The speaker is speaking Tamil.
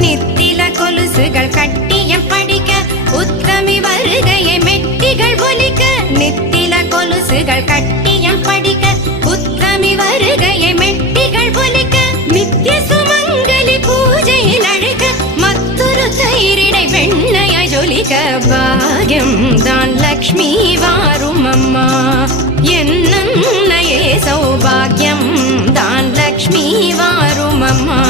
நித்தில கொலுசுகள் கட்டியம் படிக்க உத்தமி வருகையை மெட்டிகள் ஒலிக்க நித்தில கொலுசுகள் கட்டியம் படிக்க உத்தமி வருகையை மெட்டிகள் ஒலிக்க நித்திய சுமங்கலி பூஜையில் அழுக மற்றொரு தயிரிடை வெண்ணைய ஜொலிக்க பாக்யம் தான் லக்ஷ்மி வாரும் அம்மா என்னையே சௌபாகியம் தான் லக்ஷ்மி வாரும் அம்மா